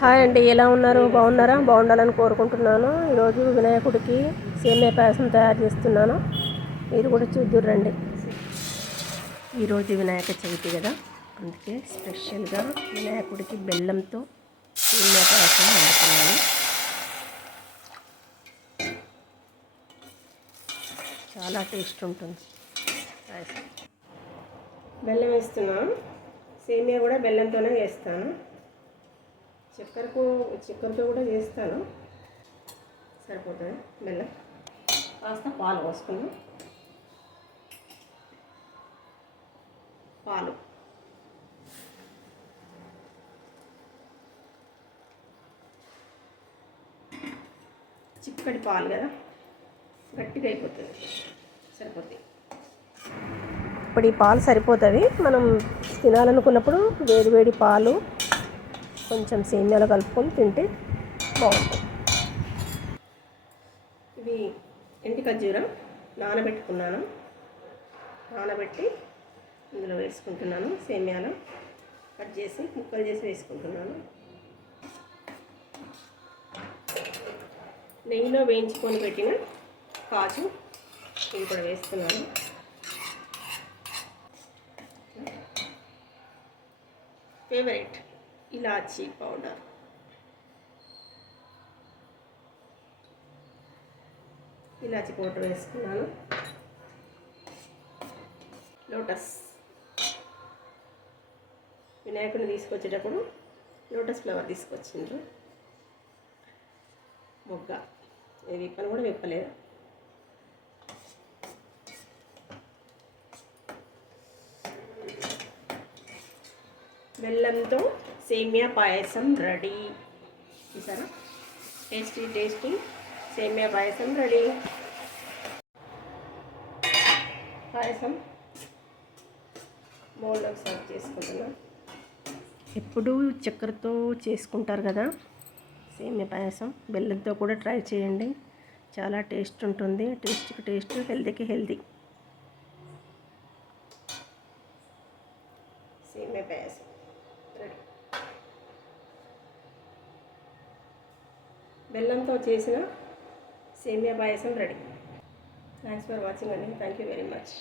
Hi అండి, ఎలా ఉన్నారు? బాగున్నారా? బాగుండాలని కోరుకుంటున్నాను. ఈరోజు వినాయకుడికి సేమియా పాయసం తయారు చేస్తున్నాను. మీరు కూడా చూద్దురు రండి. ఈరోజు వినాయక చవితి కదా, అందుకే స్పెషల్గా వినాయకుడికి బెల్లంతో సేమియా పాయసం వండుతున్నాను. చాలా టేస్ట్ ఉంటుంది పాయసం. బెల్లం వేస్తున్నాను. సేమియా కూడా బెల్లంతోనే చేస్తాను. చక్కెరతో కూడా చేస్తాను. సరిపోతుంది బెల్లం. కాస్త పాలు పోసుకున్నాం. పాలు చిక్కటి పాలు కదా, గట్టిగా అయిపోతుంది. సరిపోతాయి. ఇప్పుడు ఈ పాలు సరిపోతుంది. మనం తినాలనుకున్నప్పుడు వేడి పాలు కొంచెం సేమ్యాలో కలుపుకొని తింటే బాగుంటుంది. ఇవి ఎండు ఖర్జూరం నానబెట్టుకున్నాను. నానబెట్టి ఇందులో వేసుకుంటున్నాను. సేమ్యాలో కట్ చేసి ముక్కలు చేసి వేసుకుంటున్నాను. నెయ్యిలో వేయించుకొని పెట్టిన కాజు ఇవి కూడా వేస్తున్నాను. ఫేవరెట్ ఇలాచీ పౌడర్, ఇలాచీ పౌడర్ వేసుకున్నాను. లోటస్, వినాయకుడిని తీసుకొచ్చేటప్పుడు లోటస్ ఫ్లవర్ తీసుకొచ్చిండ్రు. మొగ్గ ఇది విప్పను కూడా విప్పలేదు. బెల్లంతో సేమియా పాయసం రెడీ. చూసారా, టేస్టీ సేమియా పాయసం రెడీ. పాయసం బౌల్లోకి సర్వ్ చేసుకుంటున్నాం. ఎప్పుడు చక్కెరతో చేసుకుంటారు కదా సేమియా పాయసం, బెల్లంతో కూడా ట్రై చేయండి. చాలా టేస్ట్ ఉంటుంది. టేస్ట్కి టేస్ట్, హెల్తీకి హెల్తీ. సేమియా పాయసం రెడీ. బెల్లంతో చేసిన సేమియా పాయసం రెడీ. థ్యాంక్స్ ఫర్ వాచింగ్ అండి. Thank you very much.